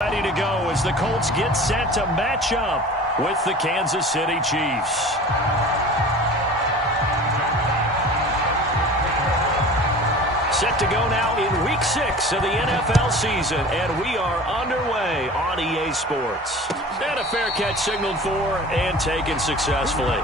Ready to go as the Colts get set to match up with the Kansas City Chiefs. Set to go now in Week 6 of the NFL season, and we are underway on EA Sports. And a fair catch signaled for and taken successfully.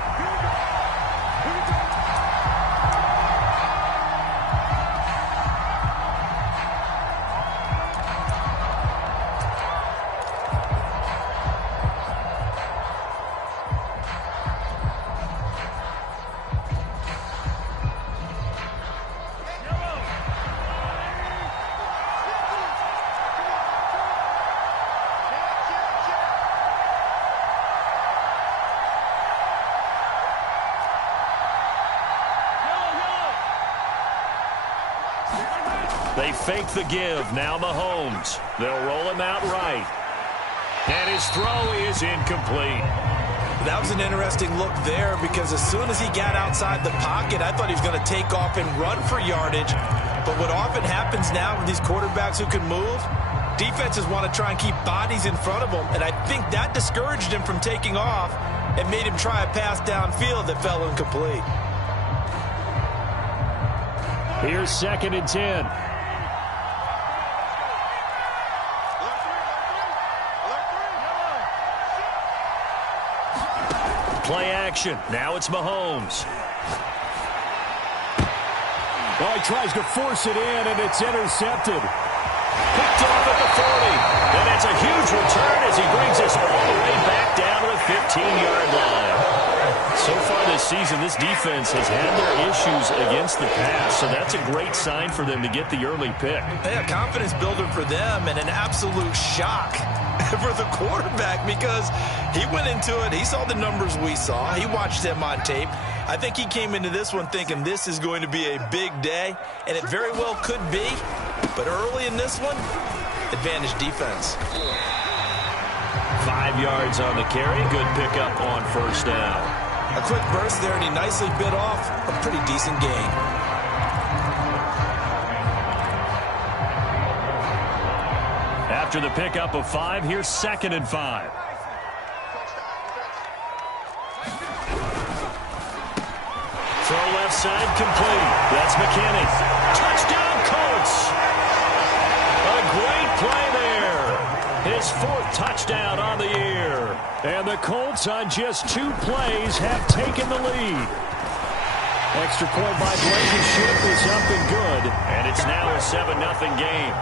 They fake the give. Now Mahomes. They'll roll him out right. And his throw is incomplete. That was an interesting look there because as soon as he got outside the pocket, I thought he was going to take off and run for yardage. But what often happens now with these quarterbacks who can move, defenses want to try and keep bodies in front of them. And I think that discouraged him from taking off and made him try a pass downfield that fell incomplete. Here's 2nd and 10. Play action. Now it's Mahomes. Oh, he tries to force it in, and it's intercepted. Picked off at the 40. And that's a huge return as he brings us all the way back down to the 15-yard line. So far this season, this defense has had their issues against the pass, so that's a great sign for them to get the early pick. Yeah, confidence builder for them and an absolute shock for the quarterback because he went into it. He saw the numbers we saw. He watched them on tape. I think he came into this one thinking this is going to be a big day, and it very well could be. But early in this one, advantage defense. 5 yards on the carry. Good pickup on first down. A quick burst there, and he nicely bit off a pretty decent gain. After the pickup of 5, here's 2nd and 5. Throw left side complete. That's McKinney. Touchdown, Colts. A great play there. His 4th touchdown on the year. And the Colts on just 2 plays have taken the lead. Extra point by Blankenship is up and good. And it's now a 7-0 game.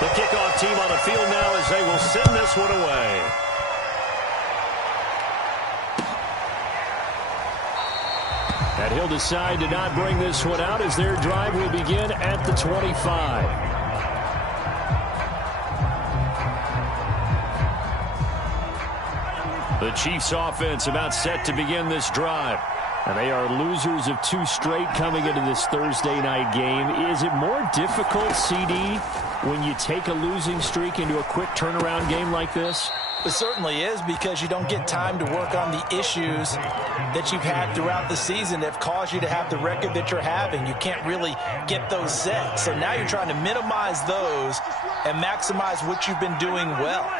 The kickoff team on the field now as they will send this one away. And he'll decide to not bring this one out as their drive will begin at the 25. The Chiefs offense about set to begin this drive. And they are losers of 2 straight coming into this Thursday night game. Is it more difficult, CD, when you take a losing streak into a quick turnaround game like this? It certainly is because you don't get time to work on the issues that you've had throughout the season that have caused you to have the record that you're having. You can't really get those set. So now you're trying to minimize those and maximize what you've been doing well.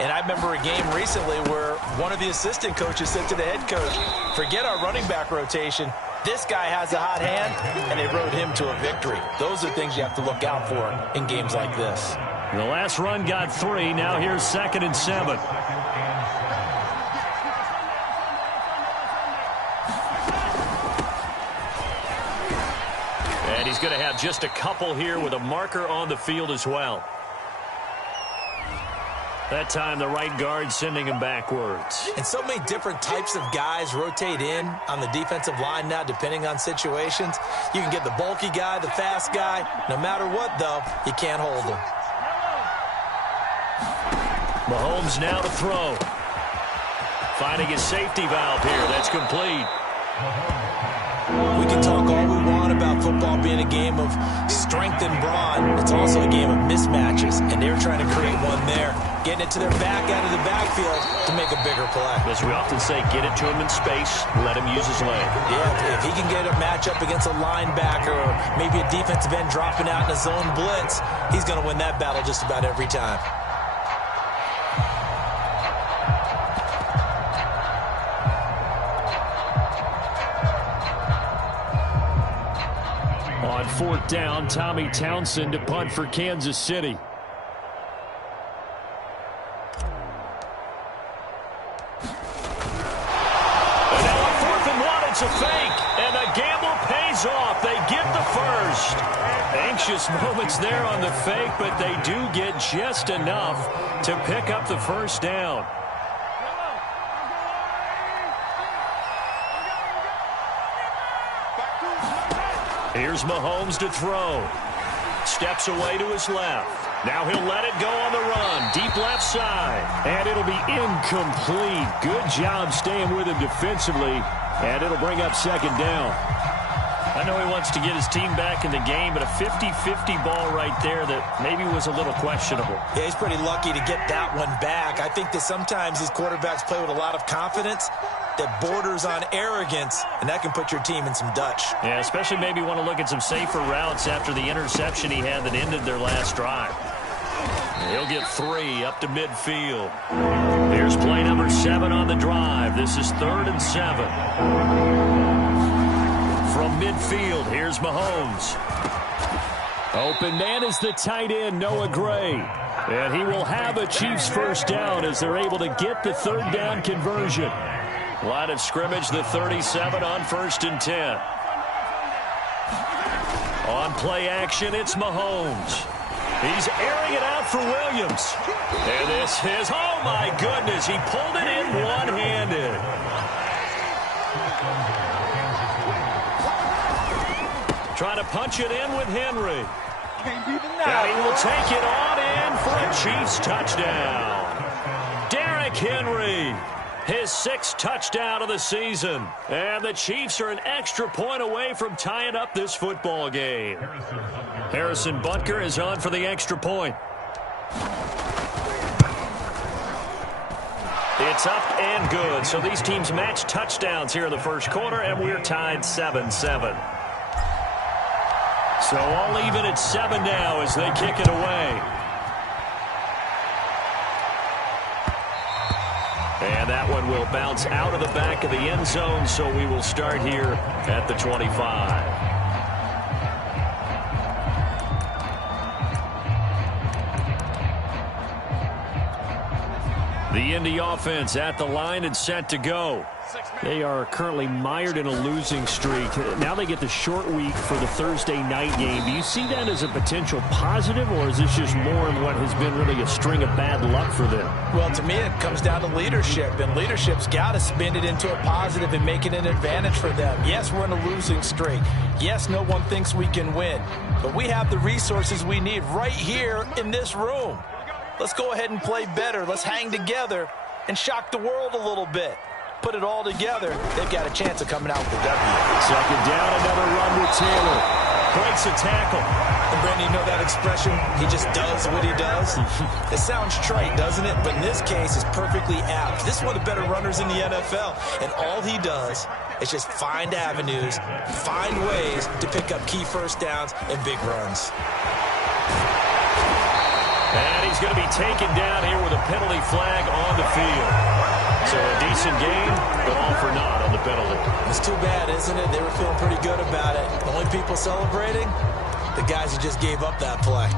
And I remember a game recently where one of the assistant coaches said to the head coach, forget our running back rotation. This guy has a hot hand, and they rode him to a victory. Those are things you have to look out for in games like this. The last run got 3. Now here's 2nd and 7. And he's going to have just a couple here with a marker on the field as well. That time the right guard sending him backwards. And so many different types of guys rotate in on the defensive line now depending on situations. You can get the bulky guy, the fast guy. No matter what, though, you can't hold him. Mahomes now to throw. Finding his safety valve here. That's complete. We can talk all we want about football being a game of strength and brawn. It's also a game of mismatches, and they're trying to create one there, getting it to their back out of the backfield to make a bigger play. As we often say, get it to him in space, let him use his leg. Yeah, if he can get a matchup against a linebacker or maybe a defensive end dropping out in a zone blitz, he's going to win that battle just about every time. On fourth down, Tommy Townsend to punt for Kansas City. And now on 4th and 1, it's a fake. And the gamble pays off. They get the first. Anxious moments there on the fake, but they do get just enough to pick up the first down. Here's Mahomes to throw. Steps away to his left. Now he'll let it go on the run. Deep left side. And it'll be incomplete. Good job staying with him defensively. And it'll bring up second down. I know he wants to get his team back in the game, but a 50-50 ball right there that maybe was a little questionable. Yeah, he's pretty lucky to get that one back. I think that sometimes these quarterbacks play with a lot of confidence that borders on arrogance, and that can put your team in some Dutch. Yeah, especially maybe want to look at some safer routes after the interception he had that ended their last drive. He'll get 3 up to midfield. Here's play number 7 on the drive. This is 3rd and 7. From midfield, here's Mahomes. Open man is the tight end, Noah Gray. And he will have a Chiefs first down as they're able to get the 3rd down conversion. Line of scrimmage, the 37 on 1st and 10. On play action, it's Mahomes. He's airing it out for Williams. And this is, oh my goodness, he pulled it in one-handed. Trying to punch it in with Henry. And he will take it on in for a Chiefs touchdown. Derrick Henry, his 6th touchdown of the season. And the Chiefs are an extra point away from tying up this football game. Harrison Butker is on for the extra point. It's up and good. So these teams match touchdowns here in the first quarter, and we're tied 7-7. So all even at 7 now as they kick it away. And that one will bounce out of the back of the end zone, so we will start here at the 25. The Indy offense at the line and set to go. They are currently mired in a losing streak. Now they get the short week for the Thursday night game. Do you see that as a potential positive, or is this just more of what has been really a string of bad luck for them? Well, to me, it comes down to leadership, and leadership's got to spin it into a positive and make it an advantage for them. Yes, we're in a losing streak. Yes, no one thinks we can win, but we have the resources we need right here in this room. Let's go ahead and play better. Let's hang together and shock the world a little bit. Put it all together, they've got a chance of coming out with a W. Second down, another run with Taylor. Breaks a tackle. And Brandon, you know that expression? He just does what he does. It sounds trite, doesn't it? But in this case, it's perfectly apt. This is one of the better runners in the NFL. And all he does is just find avenues, find ways to pick up key first downs and big runs. And he's going to be taken down here with a penalty flag on the field. So a decent game, but all for naught on the penalty. It's too bad, isn't it? They were feeling pretty good about it. The only people celebrating, the guys who just gave up that play.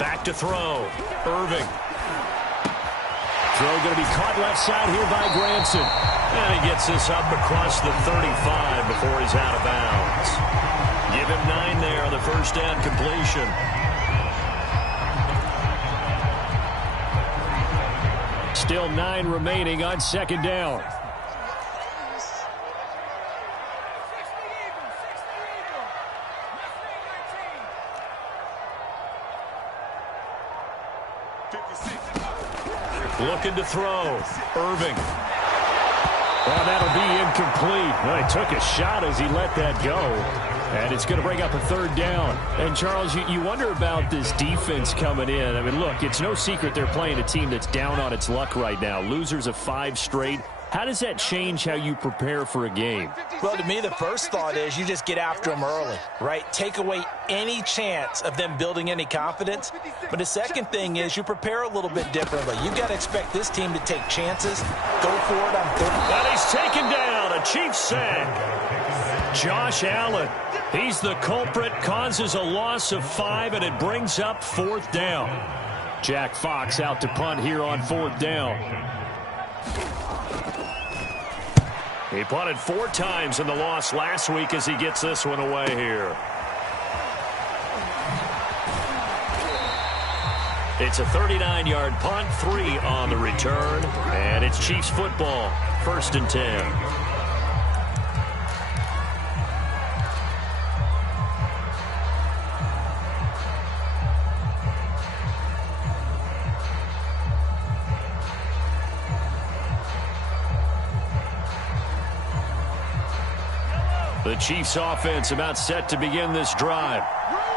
Back to throw. Irving. Throw going to be caught left side here by Granson. And he gets this up across the 35 before he's out of bounds. Give him 9 there on the first down completion. Still 9 remaining on second down. Looking to throw. Irving. Well, that'll be incomplete. Well, he took a shot as he let that go. And it's going to bring up a third down. And, Charles, you wonder about this defense coming in. I mean, look, it's no secret they're playing a team that's down on its luck right now. Losers of 5 straight. How does that change how you prepare for a game? Well, to me, the first thought is you just get after them early, right? Take away any chance of them building any confidence. But the second thing is you prepare a little bit differently. You've got to expect this team to take chances. Go for it on third. And he's taken down. A Chiefs sack. Josh Allen. He's the culprit, causes a loss of 5, and it brings up 4th down. Jack Fox out to punt here on 4th down. He punted 4 times in the loss last week as he gets this one away here. It's a 39-yard punt, 3 on the return, and it's Chiefs football, 1st and 10. The Chiefs offense about set to begin this drive.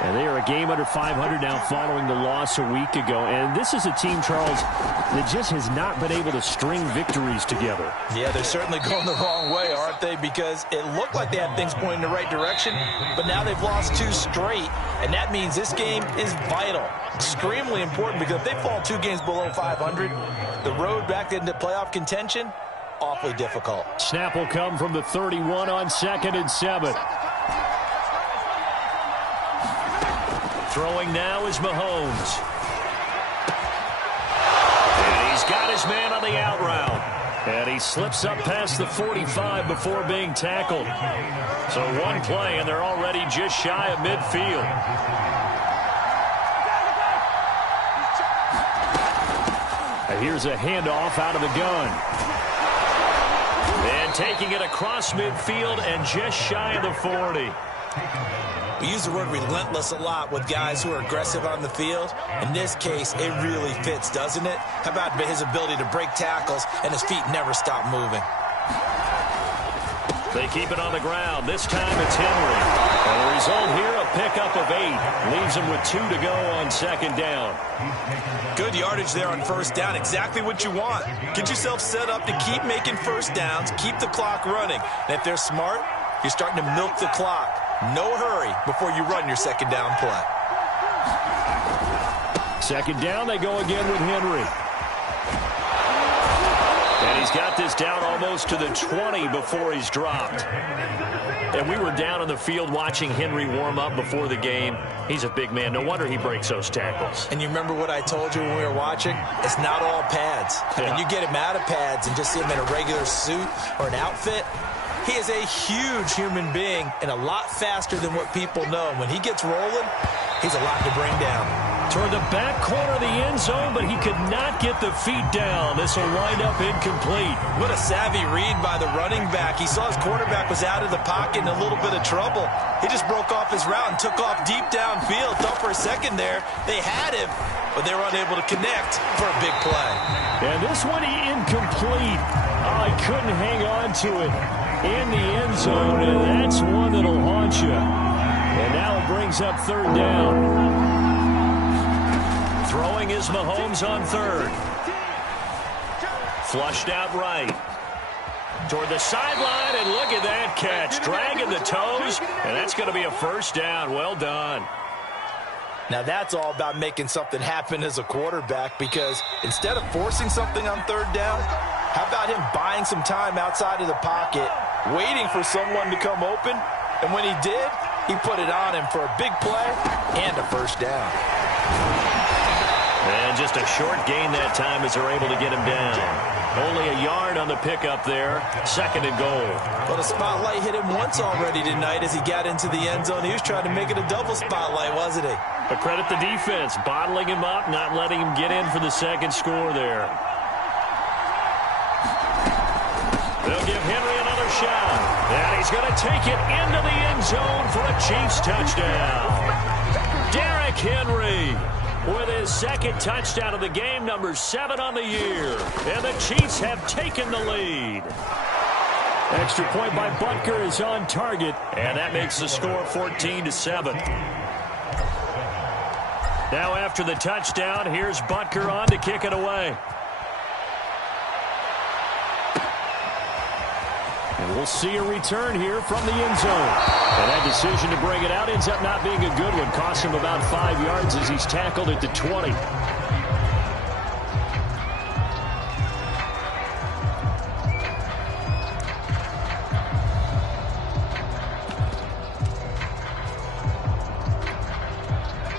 And they are a game under 500 now following the loss a week ago. And this is a team, Charles, that just has not been able to string victories together. Yeah, they're certainly going the wrong way, aren't they? Because it looked like they had things pointing in the right direction, but now they've lost 2 straight. And that means this game is vital, extremely important, because if they fall 2 games below 500, the road back into playoff contention, awfully difficult. Snap will come from the 31 on 2nd and 7. Throwing now is Mahomes. And he's got his man on the out route. And he slips up past the 45 before being tackled. So 1 play, and they're already just shy of midfield. And here's a handoff out of the gun. And taking it across midfield and just shy of the 40. We use the word relentless a lot with guys who are aggressive on the field. In this case, it really fits, doesn't it? How about his ability to break tackles and his feet never stop moving? They keep it on the ground. This time it's Henry. And the result here, a pickup of 8. Leaves him with 2 to go on 2nd down. Good yardage there on 1st down. Exactly what you want. Get yourself set up to keep making 1st downs, keep the clock running. And if they're smart, you're starting to milk the clock. No hurry before you run your 2nd down play. 2nd down, they go again with Henry. And he's got this down almost to the 20 before he's dropped. And we were down on the field watching Henry warm up before the game. He's a big man. No wonder he breaks those tackles. And you remember what I told you when we were watching? It's not all pads. I mean, you get him out of pads and just see him in a regular suit or an outfit. He is a huge human being and a lot faster than what people know. And when he gets rolling, he's a lot to bring down. Toward the back corner of the end zone, but he could not get the feet down. This will wind up incomplete. What a savvy read by the running back. He saw his quarterback was out of the pocket in a little bit of trouble. He just broke off his route and took off deep downfield. Thought for a second there they had him, but they were unable to connect for a big play. And this one incomplete. Oh, he couldn't hang on to it in the end zone, and that's one that'll haunt you. And now it brings up 3rd down. Throwing is Mahomes on 3rd. Flushed out right. Toward the sideline, and look at that catch. Dragging the toes, and that's going to be a 1st down. Well done. Now that's all about making something happen as a quarterback, because instead of forcing something on 3rd down, how about him buying some time outside of the pocket, waiting for someone to come open, and when he did, he put it on him for a big play and a 1st down. And just a short gain that time as they're able to get him down. Only a yard on the pickup there. 2nd and goal. Well, the spotlight hit him once already tonight as he got into the end zone. He was trying to make it a double spotlight, wasn't he? But credit the defense, bottling him up, not letting him get in for the 2nd score there. They'll give Henry another shot. And he's going to take it into the end zone for a Chiefs touchdown. Derrick Henry with his second touchdown of the game, number 7 on the year. And the Chiefs have taken the lead. Extra point by Butker is on target. And that makes the score 14-7. Now after the touchdown, here's Butker on to kick it away. And we'll see a return here from the end zone. And that decision to bring it out ends up not being a good one. Cost him about 5 yards as he's tackled at the 20.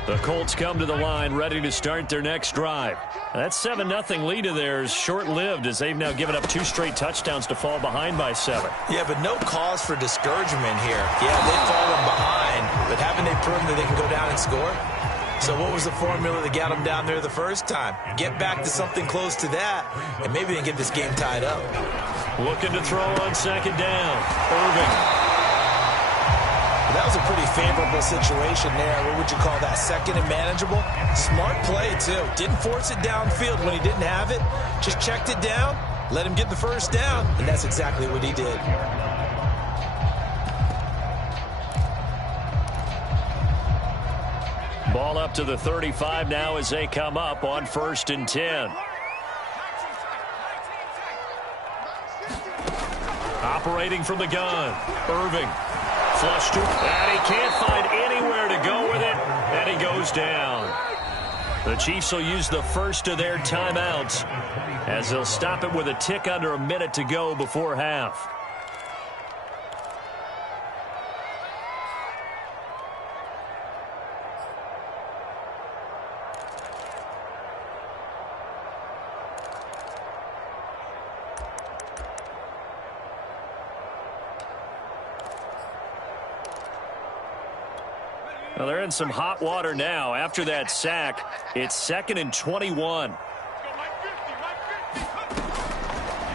The Colts come to the line ready to start their next drive. That 7-0 lead of theirs short-lived as they've now given up 2 straight touchdowns to fall behind by 7. Yeah, but no cause for discouragement here. Yeah, they've fallen behind, but haven't they proven that they can go down and score? So what was the formula that got them down there the first time? Get back to something close to that, and maybe they can get this game tied up. Looking to throw on second down. Irving. That was a pretty favorable situation there. What would you call that? Second and manageable? Smart play, too. Didn't force it downfield when he didn't have it. Just checked it down, let him get the first down, and that's exactly what he did. Ball up to the 35 now as they come up on 1st and 10. Operating from the gun. Irving. Flush to, and he can't find anywhere to go with it, and he goes down. The Chiefs will use the first of their timeouts as they'll stop it with a tick under a minute to go before half. Well, they're in some hot water now. After that sack, it's 2nd and 21.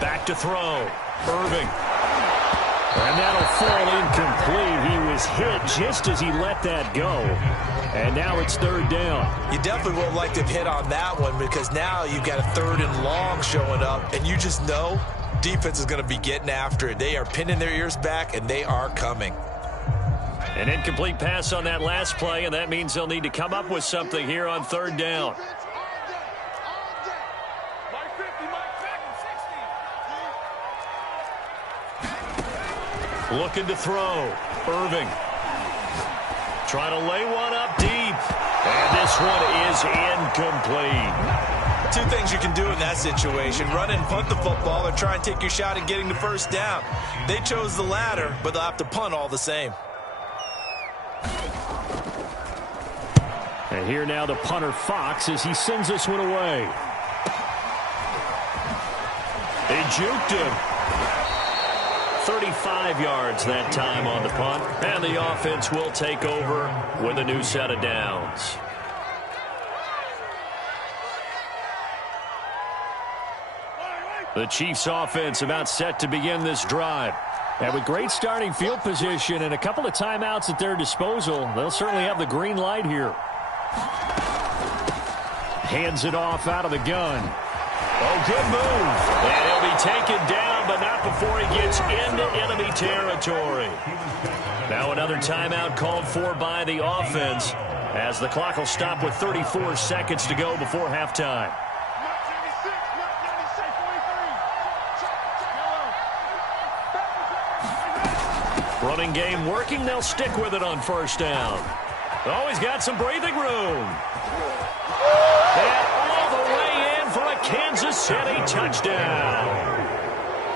Back to throw. Irving. And that'll fall incomplete. He was hit just as he let that go. And now it's 3rd down. You definitely won't like to hit on that one because now you've got a 3rd and long showing up, and you just know defense is going to be getting after it. They are pinning their ears back, and they are coming. An incomplete pass on that last play, and that means they'll need to come up with something here on 3rd down. Looking to throw. Irving. Trying to lay one up deep. And this one is incomplete. 2 things you can do in that situation. Run and punt the football or try and take your shot at getting the first down. They chose the latter, but they'll have to punt all the same. And here now the punter Fox as he sends this one away. They juked him. 35 yards that time on the punt. And the offense will take over with a new set of downs. The Chiefs offense about set to begin this drive. And with great starting field position and a couple of timeouts at their disposal, they'll certainly have the green light here. Hands it off out of the gun. Oh, good move. And he'll be taken down, but not before he gets into enemy territory. Now another timeout called for by the offense as the clock will stop with 34 seconds to go before halftime. Running game working. They'll stick with it on 1st down. Oh, he's got some breathing room. And all the way in for a Kansas City touchdown.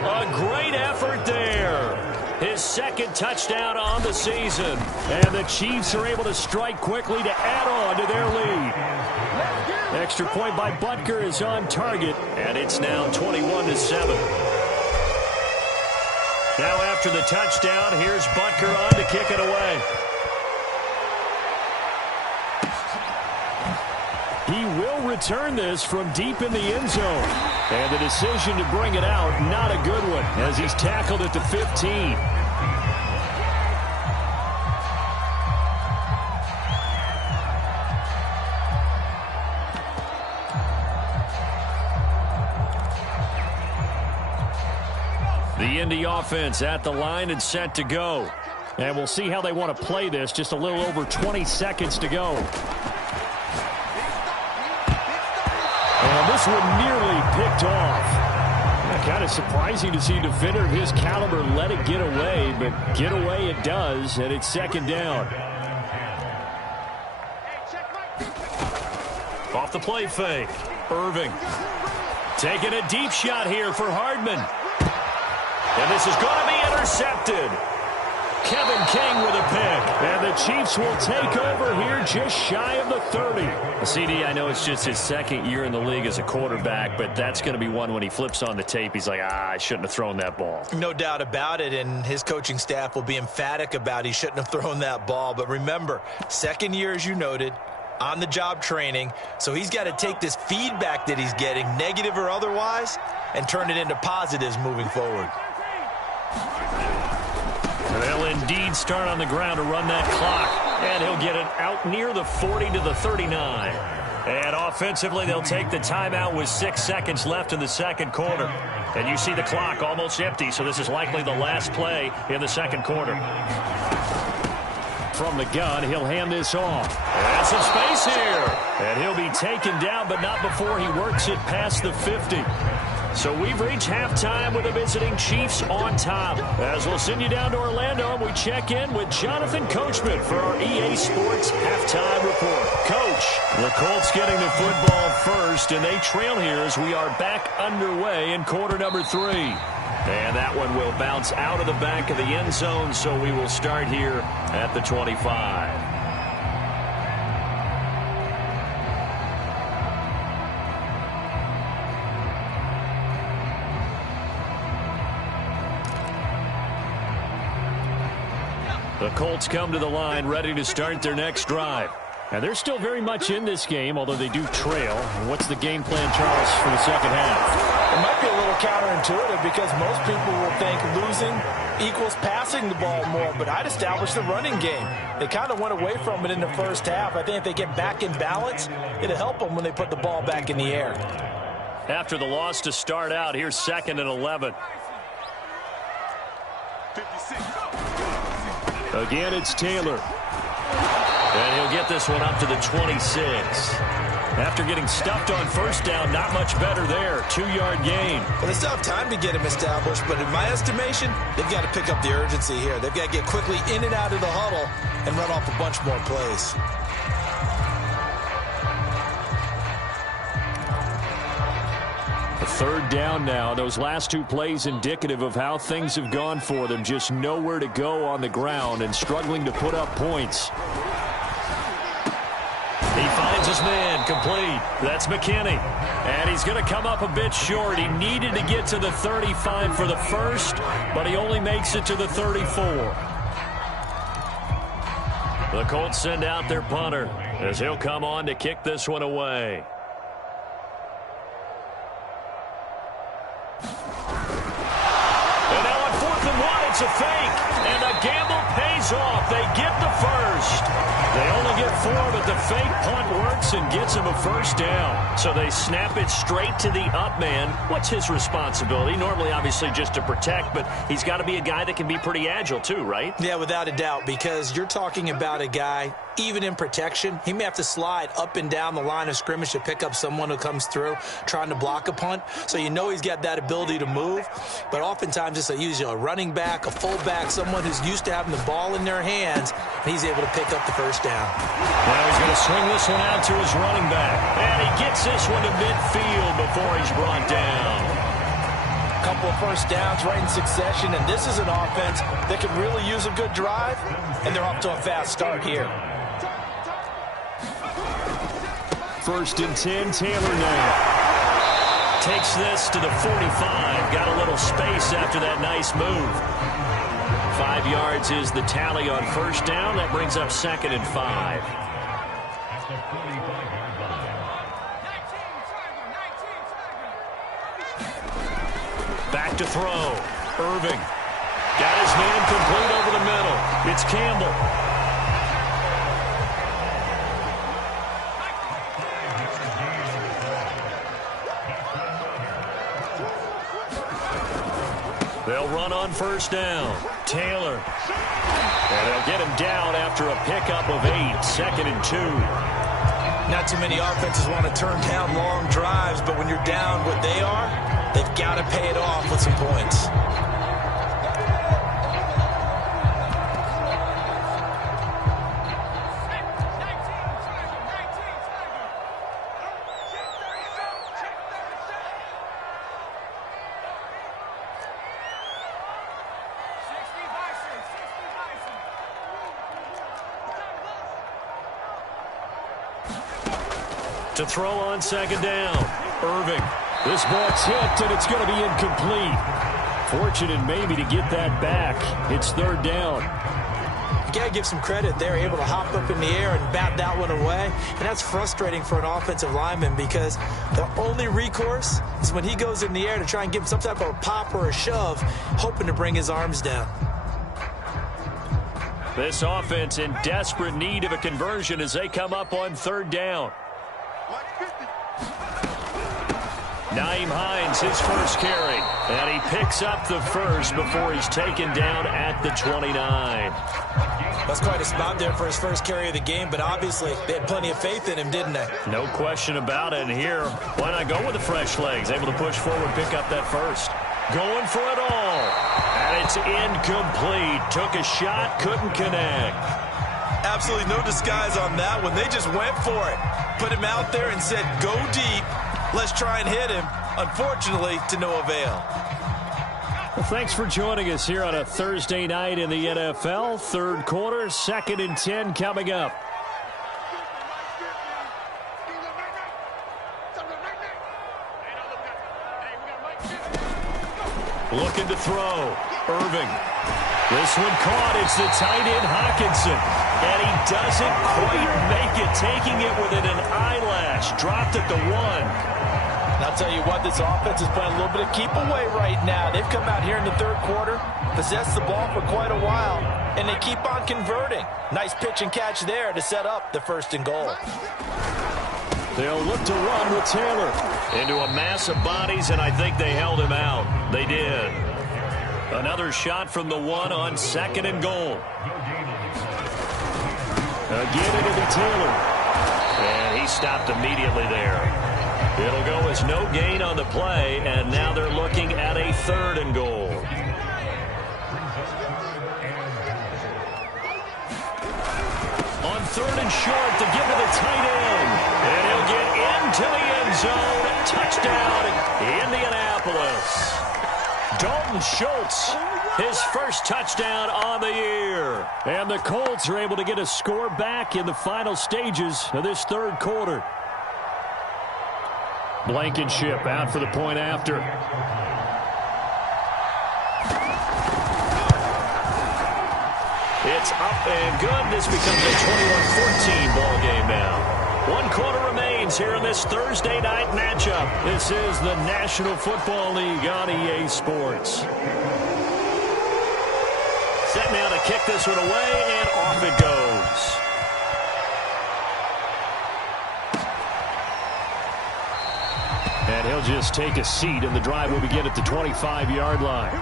A great effort there. His 2nd touchdown on the season. And the Chiefs are able to strike quickly to add on to their lead. Extra point by Butker is on target. And it's now 21-7. Now after the touchdown, here's Butker on to kick it away. He will return this from deep in the end zone. And the decision to bring it out, not a good one, as he's tackled at the 15. The Indy offense at the line and set to go. And we'll see how they want to play this. Just a little over 20 seconds to go. And this one nearly picked off. Kind of surprising to see a defender of his caliber let it get away, but get away it does, and it's second down. Off the play fake. Irving. Taking a deep shot here for Hardman. And this is going to be intercepted. Kevin King with a pick. And the Chiefs will take over here just shy of the 30. CD, I know it's just his second year in the league as a quarterback, but that's going to be one when he flips on the tape. He's like, I shouldn't have thrown that ball. No doubt about it, and his coaching staff will be emphatic about he shouldn't have thrown that ball. But remember, second year, as you noted, on-the-job training, so he's got to take this feedback that he's getting, negative or otherwise, and turn it into positives moving forward. They'll indeed start on the ground to run that clock. And he'll get it out near the 40 to the 39. And offensively, they'll take the timeout with 6 seconds left in the second quarter. And you see the clock almost empty, so this is likely the last play in the second quarter. From the gun, he'll hand this off. And some space here. And he'll be taken down, but not before he works it past the 50. So we've reached halftime with the visiting Chiefs on top. As we'll send you down to Orlando, and we check in with Jonathan Coachman for our EA Sports Halftime Report. Coach, the Colts getting the football first, and they trail here as we are back underway in quarter number 3. And that one will bounce out of the back of the end zone, so we will start here at the 25. The Colts come to the line, ready to start their next drive. And they're still very much in this game, although they do trail. What's the game plan, Charles, for the second half? It might be a little counterintuitive because most people will think losing equals passing the ball more, but I'd establish the running game. They kind of went away from it in the first half. I think if they get back in balance, it'll help them when they put the ball back in the air. After the loss to start out, here's 2nd and 11. 56. Again, it's Taylor. And he'll get this one up to the 26. After getting stuffed on first down, not much better there. 2-yard gain. Well, they still have time to get him established, but in my estimation, they've got to pick up the urgency here. They've got to get quickly in and out of the huddle and run off a bunch more plays. A 3rd down now. Those last 2 plays indicative of how things have gone for them. Just nowhere to go on the ground and struggling to put up points. He finds his man, complete. That's McKinney. And he's going to come up a bit short. He needed to get to the 35 for the first, but he only makes it to the 34. The Colts send out their punter as he'll come on to kick this one away. And now on 4th and 1, it's a fake. And the gamble pays off. They get the first. They only get 4, but the fake punt works and gets him a first down. So they snap it straight to the up man. What's his responsibility? Normally, obviously, just to protect, but he's got to be a guy that can be pretty agile too, right? Yeah, without a doubt, because you're talking about a guy, even in protection, he may have to slide up and down the line of scrimmage to pick up someone who comes through trying to block a punt. So you know he's got that ability to move, but oftentimes it's usually a running back, a fullback, someone who's used to having the ball in their hands, and he's able to pick up the first down. Now he's going to swing this one out to his running back. And he gets this one to midfield before he's brought down. A couple of first downs right in succession, and this is an offense that can really use a good drive, and they're off to a fast start here. 1st and 10, Taylor now. Takes this to the 45. Got a little space after that nice move. 5 yards is the tally on first down. That brings up 2nd and 5. back to throw. Irving. Got his man complete over the middle. It's Campbell. They'll run on first down. Taylor. And they'll get him down after a pickup of 8, 2nd and 2. Not too many offenses want to turn down long drives, but when you're down what they are, they've got to pay it off with some points. To throw on second down. Irving. This ball tipped, and it's going to be incomplete. Fortunate maybe to get that back. It's third down. You got to give some credit. They're able to hop up in the air and bat that one away. And that's frustrating for an offensive lineman because the only recourse is when he goes in the air to try and give him some type of a pop or a shove, hoping to bring his arms down. This offense in desperate need of a conversion as they come up on third down. Naeem Hines, his first carry. And he picks up the first before he's taken down at the 29. That's quite a spot there for his first carry of the game, but obviously they had plenty of faith in him, didn't they? No question about it. And here, why not go with the fresh legs? Able to push forward, pick up that first. Going for it all. And it's incomplete. Took a shot, couldn't connect. Absolutely no disguise on that one. They just went for it. Put him out there and said, go deep. Let's try and hit him. Unfortunately, to no avail. Well, thanks for joining us here on a Thursday night in the NFL. Third quarter, 2nd and 10 coming up. Looking to throw. Irving. This one caught. It's the tight end Hockenson. And he doesn't quite make it, taking it within an eyelash. Dropped at the 1. And I'll tell you what, this offense is playing a little bit of keep away right now. They've come out here in the third quarter, possessed the ball for quite a while, and they keep on converting. Nice pitch and catch there to set up the 1st and goal. They'll look to run with Taylor. Into a mass of bodies, and I think they held him out. They did. Another shot from the 1 on 2nd and goal. Again, it'll be Taylor. And he stopped immediately there. It'll go as no gain on the play, and now they're looking at a 3rd and goal. On 3rd and short to give to the tight end. And he'll get into the end zone. Touchdown, Indianapolis. Dalton Schultz, his first touchdown on the year. And the Colts are able to get a score back in the final stages of this third quarter. Blankenship out for the point after. It's up and good. This becomes a 21-14 ball game now. 1 quarter remains here in this Thursday night matchup. This is the National Football League on EA Sports. Set now to kick this one away, and off it goes. And he'll just take a seat, and the drive will begin at the 25-yard line.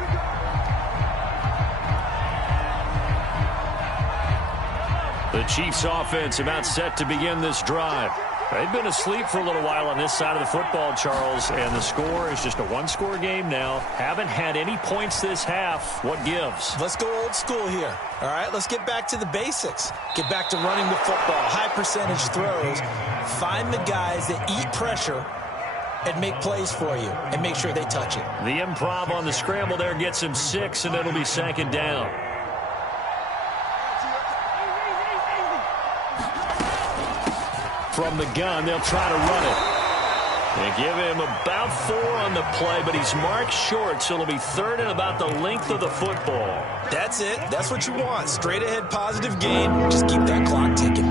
The Chiefs offense about set to begin this drive. They've been asleep for a little while on this side of the football, Charles, and the score is just a one-score game now. Haven't had any points this half. What gives? Let's go old school here. All right, let's get back to the basics. Get back to running the football, high percentage throws. Find the guys that eat pressure and make plays for you and make sure they touch it. The improv on the scramble there gets him 6, and it'll be 2nd down. From the gun, they'll try to run it. They give him about 4 on the play, but he's marked short, so it'll be 3rd and about the length of the football. That's it. That's what you want. Straight ahead positive gain. Just keep that clock ticking.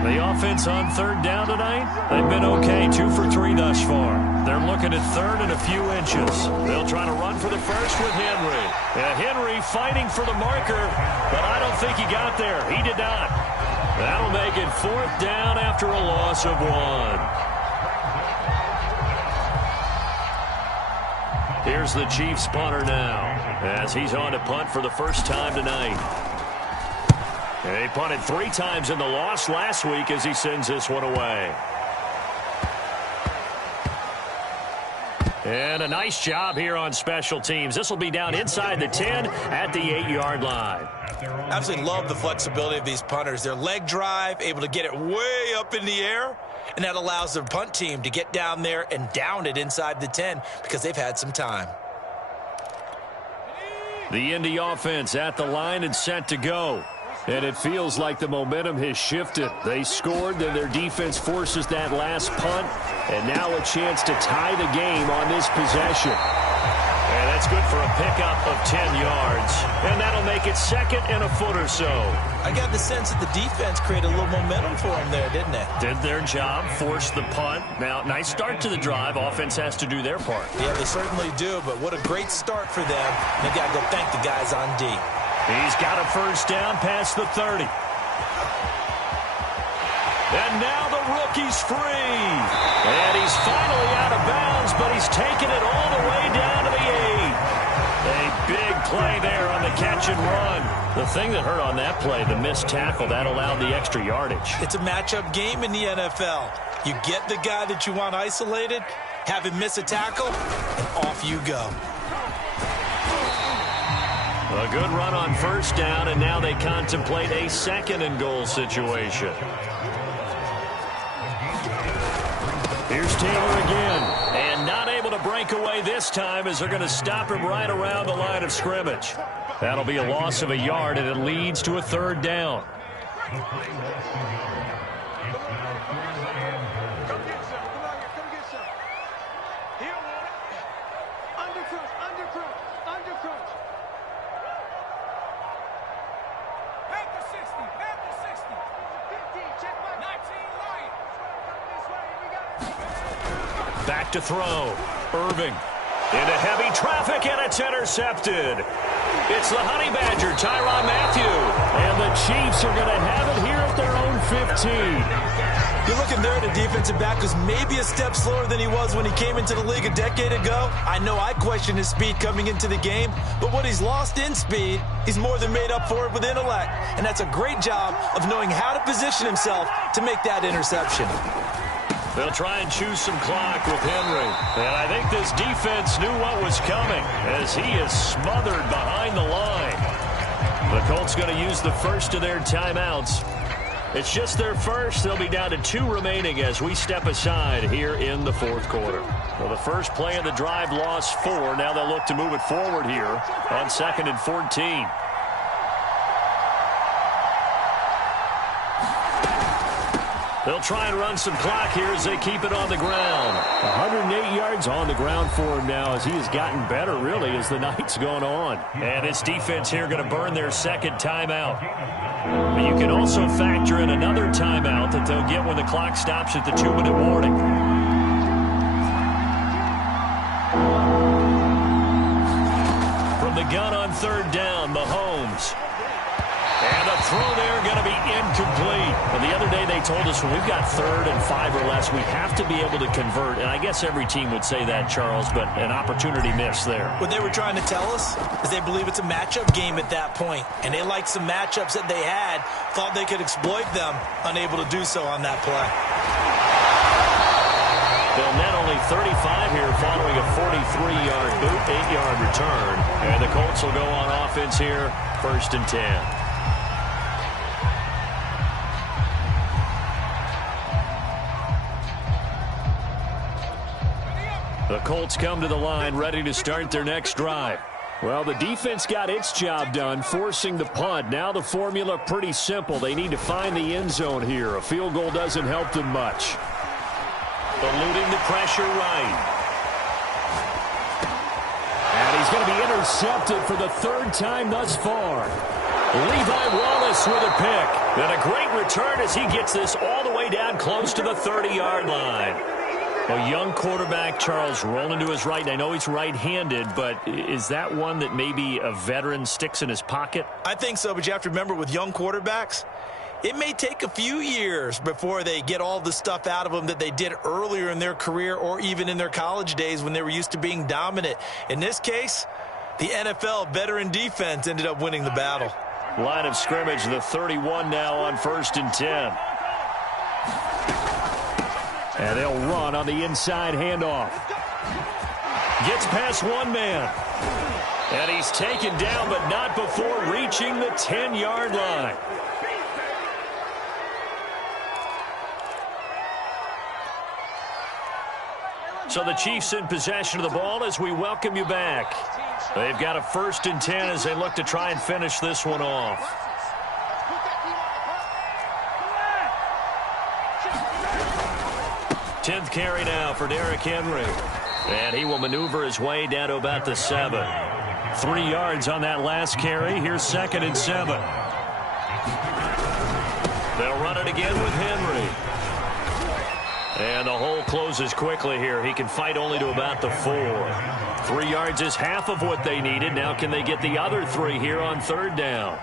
The offense on third down tonight, they've been okay, 2 for 3 thus far. They're looking at third and a few inches. They'll try to run for the first with Henry. Henry fighting for the marker, but I don't think he got there. He did not. That'll make it 4th down after a loss of 1. Here's the Chiefs punter now, as he's on to punt for the first time tonight. He punted 3 times in the loss last week as he sends this one away. And a nice job here on special teams. This will be down inside the 10 at the 8-yard line. Absolutely love the flexibility of these punters. Their leg drive, able to get it way up in the air, and that allows the punt team to get down there and down it inside the 10 because they've had some time. The Indy offense at the line and set to go. And it feels like the momentum has shifted. They scored, then their defense forces that last punt, and now a chance to tie the game on this possession. And that's good for a pickup of 10 yards. And that'll make it 2nd and a foot or so. I got the sense that the defense created a little momentum for them there, didn't it? Did their job, forced the punt. Now, nice start to the drive. Offense has to do their part. Yeah, they certainly do, but what a great start for them. They got to go thank the guys on D. He's got a first down past the 30. And now the rookie's free. And he's finally out of bounds, but he's taken it all the way down to the 8. A big play there on the catch and run. The thing that hurt on that play, the missed tackle, that allowed the extra yardage. It's a matchup game in the NFL. You get the guy that you want isolated, have him miss a tackle, and off you go. A good run on first down, and now they contemplate a 2nd and goal situation. Here's Taylor again, and not able to break away this time as they're going to stop him right around the line of scrimmage. That'll be a loss of a yard, and it leads to a 3rd down. Back to throw. Irving into heavy traffic, and it's intercepted. It's the Honey Badger, Tyrann Mathieu. And the Chiefs are going to have it here at their own 15. You're looking there at a defensive back who's maybe a step slower than he was when he came into the league a decade ago. I know I questioned his speed coming into the game, but what he's lost in speed, he's more than made up for it with intellect. And that's a great job of knowing how to position himself to make that interception. They'll try and choose some clock with Henry. And I think this defense knew what was coming as he is smothered behind the line. The Colts going to use the first of their timeouts. It's just their first. They'll be down to 2 remaining as we step aside here in the 4th quarter. Well, the first play of the drive lost 4. Now they'll look to move it forward here on 2nd and 14. They'll try and run some clock here as they keep it on the ground. 108 yards on the ground for him now as he has gotten better, really, as the night's gone on. And this defense here going to burn their 2nd timeout. But you can also factor in another timeout that they'll get when the clock stops at the 2-minute warning. From the gun on 3rd down, Mahomes. And the throw there going to be incomplete. And the other day they told us when we've got 3rd and 5 or less, we have to be able to convert. And I guess every team would say that, Charles, but an opportunity missed there. What they were trying to tell us is they believe it's a matchup game at that point. And they liked some matchups that they had, thought they could exploit them, unable to do so on that play. They'll net only 35 here following a 43-yard boot, 8-yard return. And the Colts will go on offense here, 1st and 10. The Colts come to the line ready to start their next drive. Well, the defense got its job done, forcing the punt. Now the formula pretty simple. They need to find the end zone here. A field goal doesn't help them much. Eluding the pressure right. And he's going to be intercepted for the 3rd time thus far. Levi Wallace with a pick. And a great return as he gets this all the way down close to the 30-yard line. A young quarterback, Charles, rolling to his right. I know he's right-handed, but is that one that maybe a veteran sticks in his pocket? I think so, but you have to remember with young quarterbacks, it may take a few years before they get all the stuff out of them that they did earlier in their career or even in their college days when they were used to being dominant. In this case, the NFL veteran defense ended up winning the battle. Line of scrimmage, the 31 now on 1st and 10. And they'll run on the inside handoff. Gets past one man. And he's taken down, but not before reaching the 10-yard line. So the Chiefs in possession of the ball as we welcome you back. They've got a 1st and 10 as they look to try and finish this one off. 10th carry now for Derrick Henry. And he will maneuver his way down to about the 7. 3 yards on that last carry. Here's 2nd and 7. They'll run it again with Henry. And the hole closes quickly here. He can fight only to about the 4. 3 yards is half of what they needed. Now can they get the other 3 here on 3rd down?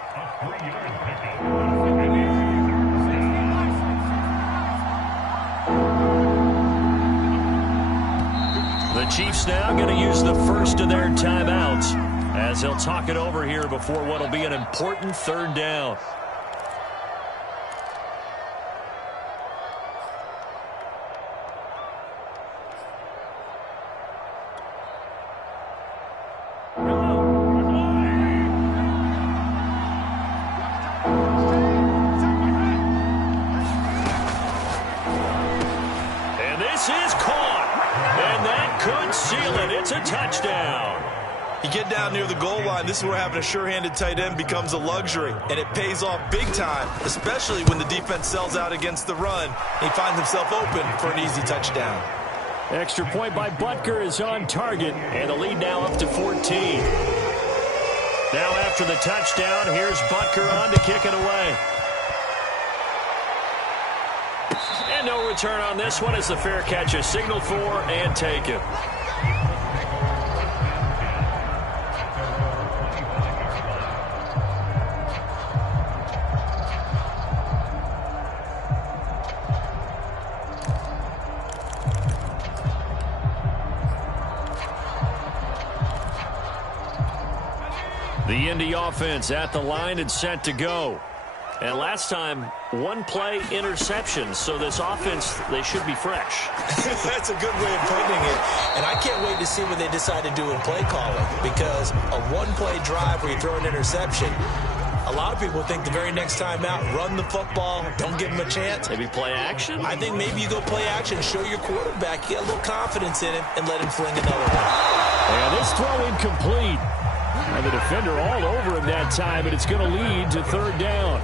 The Chiefs now going to use the first of their timeouts as they'll talk it over here before what will be an important 3rd down. And this is caught. And that could seal it. It's a touchdown. You get down near the goal line, this is where having a sure-handed tight end becomes a luxury, and it pays off big time, especially when the defense sells out against the run. He finds himself open for an easy touchdown. Extra point by Butker is on target, and the lead now up to 14. Now after the touchdown, here's Butker on to kick it away. And no return on this one as the fair catch is signaled for and taken. The Indy offense at the line and set to go. And last time, 1 play interception. So this offense, they should be fresh. That's a good way of putting it. And I can't wait to see what they decide to do in play calling, because a 1-play drive where you throw an interception, a lot of people think the very next time out, run the football, don't give him a chance. Maybe play action? I think maybe you go play action, show your quarterback, get a little confidence in him, and let him fling another one. And this throw incomplete. And the defender all over him that time, and it's going to lead to 3rd down.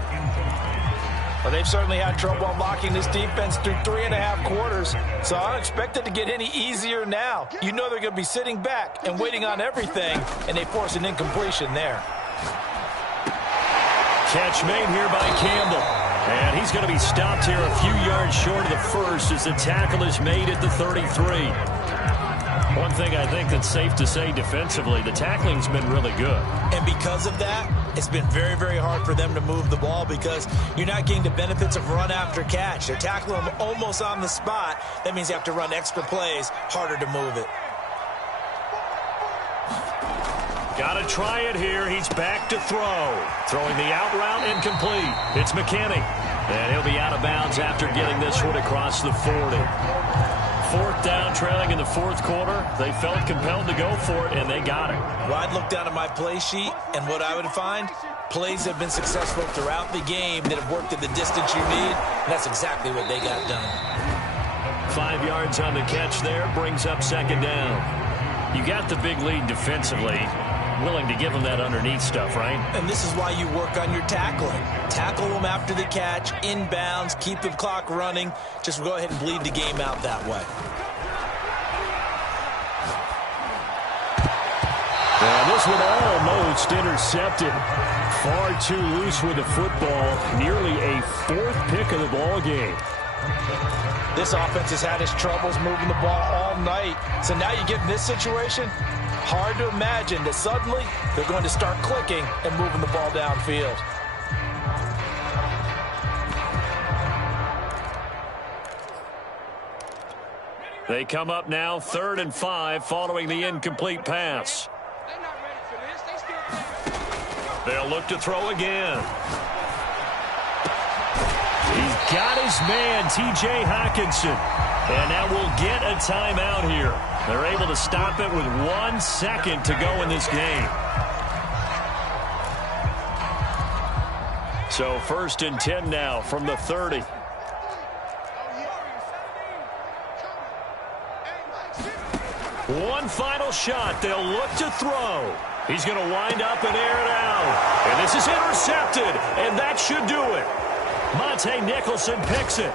Well, they've certainly had trouble unlocking this defense through 3.5 quarters, so I don't expect it to get any easier now. You know they're going to be sitting back and waiting on everything, and they force an incompletion there. Catch made here by Campbell. And he's going to be stopped here a few yards short of the first as the tackle is made at the 33. One thing I think that's safe to say defensively, the tackling's been really good. And because of that, it's been very, very hard for them to move the ball because you're not getting the benefits of run after catch. They're tackling them almost on the spot. That means you have to run extra plays, harder to move it. Got to try it here. He's back to throw. Throwing the out route incomplete. It's McKinney. And he'll be out of bounds after getting this one across the 40. 4th down, trailing in the 4th quarter. They felt compelled to go for it, and they got it. Well, I'd look down at my play sheet, and what I would find, plays have been successful throughout the game that have worked at the distance you need, and that's exactly what they got done. 5 yards on the catch there, brings up 2nd down. You got the big lead defensively. Willing to give them that underneath stuff, right? And this is why you work on your tackling. Tackle them after the catch, inbounds, keep the clock running. Just go ahead and bleed the game out that way. And this one almost intercepted. Far too loose with the football. Nearly a fourth pick of the ball game. This offense has had its troubles moving the ball all night. So now you get in this situation, hard to imagine that suddenly they're going to start clicking and moving the ball downfield. They come up now 3rd and 5 following the incomplete pass. They'll look to throw again. He's got his man, T.J. Hockenson. And now we'll get a timeout here. They're able to stop it with 1 second to go in this game. So 1st and 10 now from the 30. One final shot. They'll look to throw. He's going to wind up and air it out. And this is intercepted, and that should do it. Monte Nicholson picks it.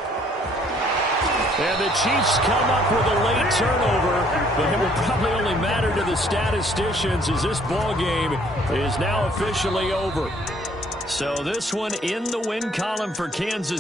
And the Chiefs come up with a late turnover, but it will probably only matter to the statisticians as this ball game is now officially over. So this one in the win column for Kansas